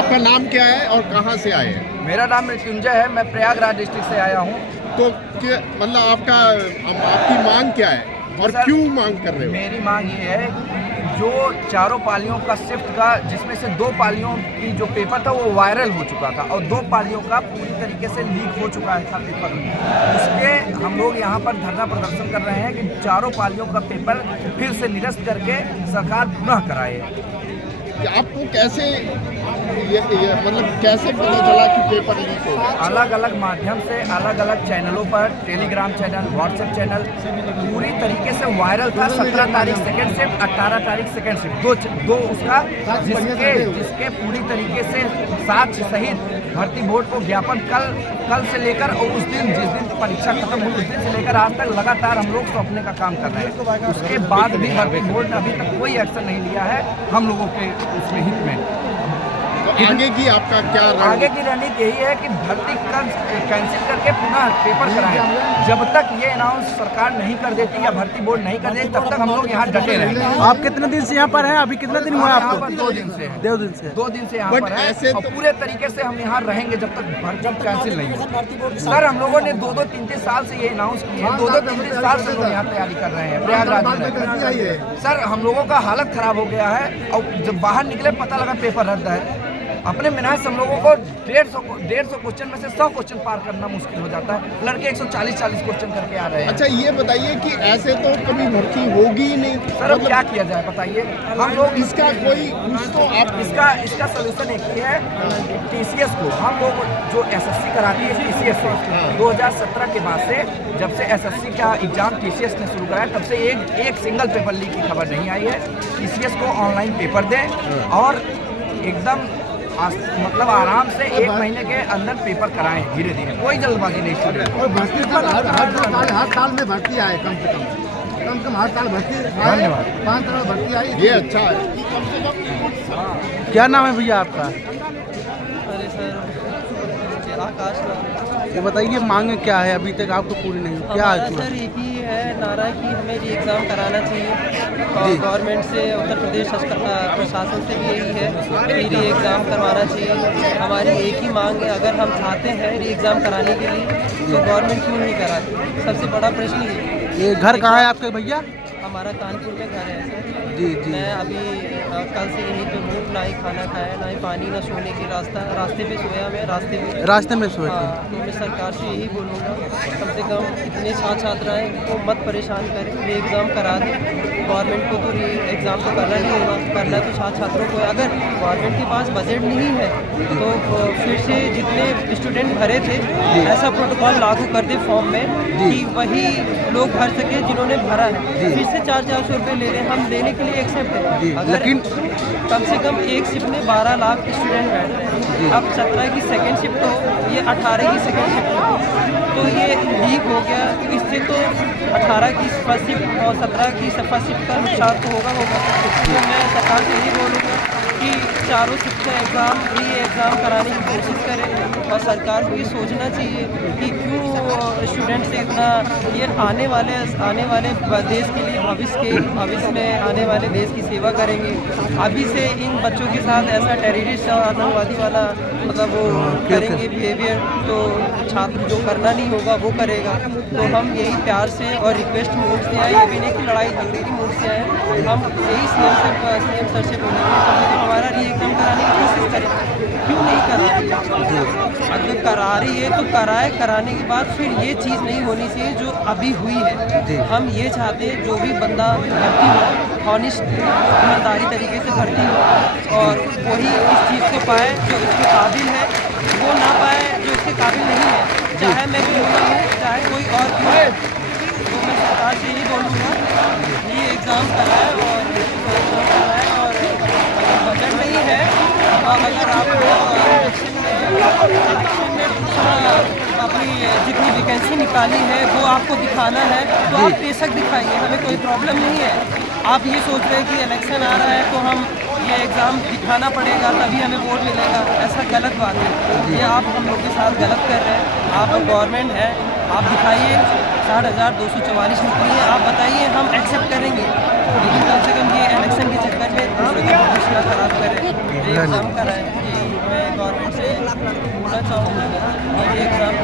आपका नाम क्या है और कहाँ से आए हैं? मेरा नाम मृत्युंजय है, मैं प्रयागराज डिस्ट्रिक्ट से आया हूँ। तो मतलब आपकी मांग क्या है और सर, क्यों मांग कर रहे हो? मेरी मांग ये है, जो चारों पालियों का शिफ्ट का, जिसमें से 2 पालियों की जो पेपर था वो वायरल हो चुका था और 2 पालियों का पूरी तरीके से लीक हो चुका था पेपर। उसके हम लोग यहाँ पर धरना प्रदर्शन कर रहे हैं कि चारों पालियों का पेपर फिर से निरस्त करके सरकार पुनः कराए। आपको कैसे मतलब कैसे पता चला कि पेपर लीक हो? अलग अलग माध्यम से, अलग अलग चैनलों पर, टेलीग्राम चैनल, व्हाट्सएप चैनल, पूरी तरीके से वायरल था। 17 तारीख सेकेंड शिफ्ट, 18 तारीख सेकेंड शिफ्ट, दो उसका जिसके पूरी तरीके से साक्ष्य सहित भर्ती बोर्ड को ज्ञापन कल से लेकर और उस दिन जिस दिन परीक्षा खत्म हुई उस दिन से लेकर आज तक लगातार हम लोग सौंपने का काम कर रहे हैं। उसके बाद भी भर्ती बोर्ड ने अभी तक कोई एक्शन नहीं लिया है हम लोगों के उसमें हित में। तो आगे की आपका क्या आगे की रणनीति यही है कि भर्ती कैंसिल करके पुनः पेपर कराएं। जब तक ये अनाउंस सरकार नहीं कर देती या भर्ती बोर्ड नहीं कर देती तब तक हम लोग यहाँ डटे रहेंगे। आप कितने दिन से यहाँ पर हैं? अभी कितना दिन हुआ आपको? 2 दिन से है। 2 दिन से 2 दिन से यहाँ पर है और पूरे तरीके से हम यहाँ रहेंगे जब तक भर्ती कैंसिल नहीं हो। सर, हम लोगों ने 2-2, 3-3 साल से ये अनाउंस किए हैं। 2-2, 3-3 साल से लोग यहाँ तैयारी कर रहे हैं प्रयागराज में। सर, हम लोगों का हालत खराब हो गया है और जब बाहर निकले पता लगा पेपर रद्द है। अपने मेहनत से हम लोगों को 150 क्वेश्चन में से 100 क्वेश्चन पार करना मुश्किल हो जाता है। लड़के 140 क्वेश्चन करके आ रहे हैं। अच्छा, ये बताइए कि ऐसे तो कभी भर्ती होगी ही नहीं सर, अब क्या किया जाए बताइए? हम लोग इसका कोई कुछ तो आप इसका सोल्यूशन एक ही है, टीसीएस को हम लोग जो एसएससी कराती है टीसीएस से 2017 के बाद से, जब से एसएससी का एग्जाम टीसीएस ने शुरू कराया तब से एक सिंगल पेपर लीक की खबर नहीं आई है। टीसीएस को ऑनलाइन पेपर दें और एकदम मतलब आराम से 1 महीने के अंदर पेपर कराएं धीरे धीरे, कोई जल्दबाजी नहीं स्टूडेंट। और भर्ती पर हर साल में भर्ती आए, कम से कम हर साल भर्ती। धन्यवाद। 5 साल भर्ती आई, ये अच्छा है। क्या नाम है भैया आपका? अरे सर, आकाश नाम। ये बताइए मांगे क्या है? अभी तक आपको पूरी नहीं क्या हमारा है? सर एक ही है नारा कि हमें री एग्ज़ाम कराना चाहिए और गवर्नमेंट से, उत्तर प्रदेश प्रशासन से भी यही है कि री एग्ज़ाम करवाना चाहिए। हमारी एक ही मांग है, अगर हम चाहते हैं री एग्ज़ाम कराने के लिए तो गवर्नमेंट क्यों नहीं कराती? सबसे बड़ा प्रश्न ये घर कहाँ है आपके भैया? हमारा कानपुर में घर है सर। जी। मैं अभी कल से यहीं पे हूँ, ना ही खाना खाया, ना ही पानी, ना सोने की रास्ते पे सोया मैं, रास्ते में सोए थे। हाँ, तो मैं सरकार से यही बोलूँगा कम से कम इतने छात्र को मत परेशान करें, री एग्ज़ाम करा दें। गवर्नमेंट को तो री एग्ज़ाम तो करना नहीं होगा, करना तो छात्रों को। अगर गवर्नमेंट के पास बजट नहीं है तो फिर से जितने स्टूडेंट भरे थे ऐसा प्रोटोकॉल लागू कर दे फॉर्म में कि वही लोग भर सके जिन्होंने भरा है। फिर से 400 रुपये ले रहे हैं, हम देने के लिए एक्सेप्ट है। अगर लेकिन कम से कम एक शिफ्ट में 12 लाख स्टूडेंट बैठ रहे हैं, अब 17 की सेकेंड शिफ्ट हो, ये 18 की सेकेंड शिफ्ट हो, तो ये लीक हो गया। तो इससे तो 18 की फर्स्ट शिफ्ट और 17 की फर्स्ट शिफ्ट का नुकसान तो होगा। तो मैं सरकार से यही बोलूँगा कि चारों शिफ्ट का री एग्ज़ाम कराने की कोशिश करें और सरकार को ये सोचना चाहिए कि क्यों स्टूडेंट से इतना, ये आने वाले देश के लिए भविष्य में आने वाले देश की सेवा करेंगे। अभी से इन बच्चों के साथ ऐसा टेररिस्ट और आतंकवादी वाला मतलब वो करेंगे बिहेवियर, तो छात्र जो करना नहीं होगा वो करेगा। तो हम यही प्यार से और रिक्वेस्ट मोड से आए, ये भी नहीं कि लड़ाई झगड़े की मोड से आए, हम यही सीएम सर से बोलेंगे हमारा री एग्ज़ाम कराने की कोशिश करें। क्यों नहीं करा रही है? अगर करा रही है तो कराने के बाद फिर ये चीज़ नहीं होनी चाहिए जो अभी हुई है। हम ये चाहते हैं जो भी बंदा भर्ती हो, हॉनेस्ट ईमानदारी तरीके से भर्ती हो और वही इस चीज़ को पाए जो इसके काबिल है, वो ना पाए जो इसके काबिल नहीं है। चाहे मैं क्यों ना हूँ, चाहे कोई और क्यों है, तो मैं सरकार से यही बोलूँगा ये एग्ज़ाम कराए और बजट नहीं है। अगर आप अपनी जितनी वैकेंसी निकाली है वो आपको दिखाना है तो आप बेशक दिखाइए, हमें कोई प्रॉब्लम नहीं है। आप ये सोच रहे हैं कि इलेक्शन आ रहा है तो हम ये एग्ज़ाम दिखाना पड़ेगा तभी हमें वोट मिलेगा, ऐसा गलत बात है। ये आप हम लोग के साथ गलत कर रहे हैं। आप गवर्नमेंट है, आप दिखाइए 60,244 निकली है, आप बताइए, हम एक्सेप्ट करेंगे। लेकिन कम से कम ये इलेक्शन के चक्कर में दूसरे का भविष्य ना खराब करे, ये एग्ज़ाम कराएं। ये मैं गवर्नमेंट से बोलना चाहूँगा कि ये एग्ज़ाम